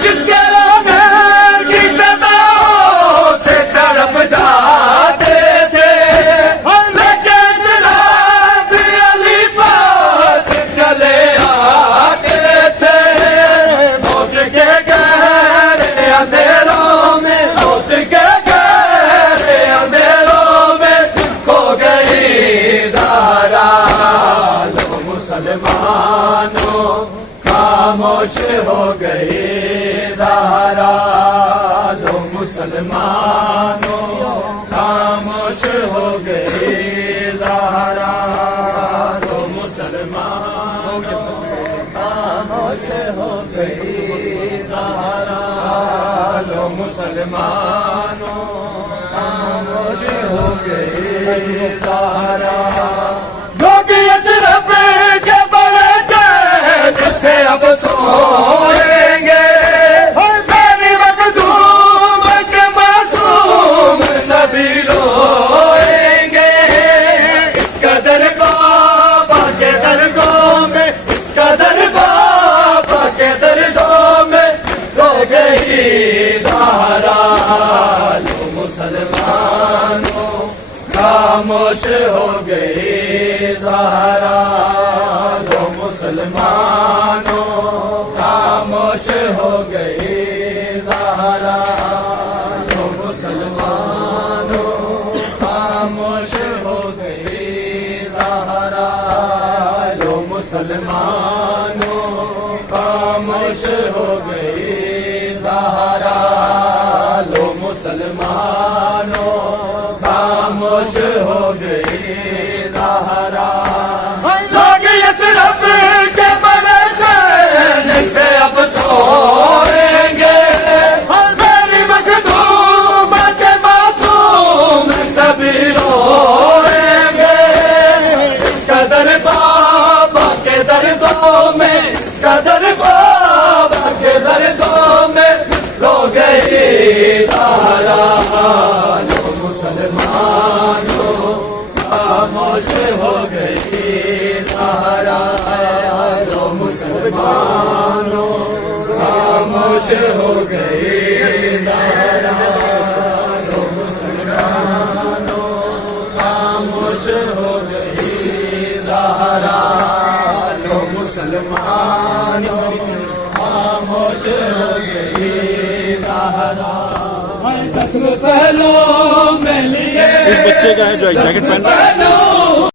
जिसके रोने की सदाओं से तड़प जाते थे, लेकिन राज अली पास चले आते थे। मौत के गहरे अंधेरों में, मौत के गहरे अंधेरों में खो गई ज़हरा। लो मुसलमानों खामोश हो गई ज़हरा। लो मुसलमानों खामोश हो गई ज़हरा। लो मुसलमानों खामोश हो गई ज़हरा। लो मुसलमानों खामोश हो गई ज़हरा। लोग अजरब के बड़े चैन से अब सोएंगे, मेरी मखदूम के मासूम सभी रोएंगे। इस कदर बाबा के दर्दों में, इस कदर बाबा के दर्दों में रो गई ज़हरा। लो मुसलमानों खामोश हो गई ज़हरा। लो मुसलमानों खामोश हो गई ज़हरा। लो मुसलमानों खामोश हो गई ज़हरा। लो मुसलमानों खामोश हो गई ज़हरा। लो मुसलमानों खामोश हो गई ज़हरा। लोग यसरब के बड़े चैन से अब सोएंगे, मेरी मखदूम के मासूम सभी रोएंगे। इस कदर बाबा के दर्दों में, इस कदर बाबा के दर्दों में रो गई ज़हरा। लो मुसलमानों खामोश हो गई ज़हरा। लो मुसलमानों खामोश हो गई ज़हरा। लो मुसलमानों खामोश हो गई ज़हरा। लो मुसलमानों खामोश हो गई ज़हरा। जख्म पहलू में लिए इस बच्चे का है जो जैकेट पहन रहा है।